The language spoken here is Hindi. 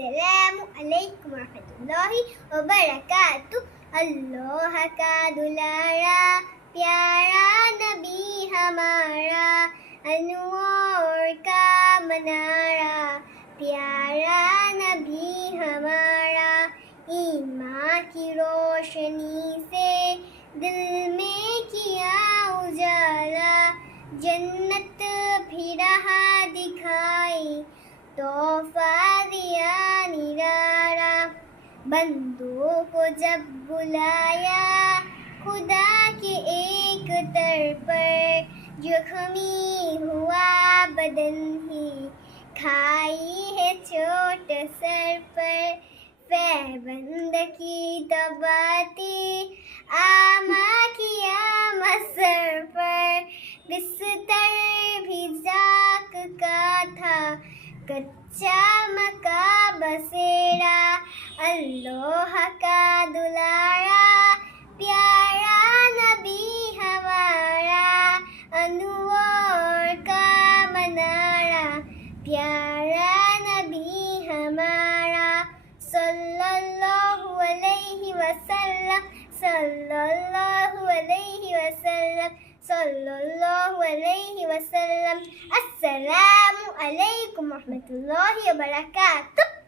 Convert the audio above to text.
अस्सलामु अलैकुम रहमतुल्लाहि व बरकातुहू। अल्लाह का दुलारा प्यारा नबी हमारा, अनवार का मनारा प्यारा नबी हमारा। ईमान की रोशनी से दिल में किया उजाला, जन्नत भी राह दिखाई, तोहफा दिया निराला। बंदों को जब बुलाया खुदा के एक दर पर, जख्मी हुआ बदन ही खाई है चोट सर पर। पैबंद की दबाती आमा किया मसर पर, बिस्तर भी जाक का था कच्चा मका बसेरा। अल्लाह का दुलारा प्यारा नबी हमारा, अनवार का मनारा प्यारा नबी हमारा। सल्लल्लाहु अलैहि वसल्लम, सल्लल्लाहु अलैहि वसल्लम, सल्लल्लाहु अलैहि वसल्लम। अस्सलामु अलैकुम रहमतुल्लाहि व बरकातुहू।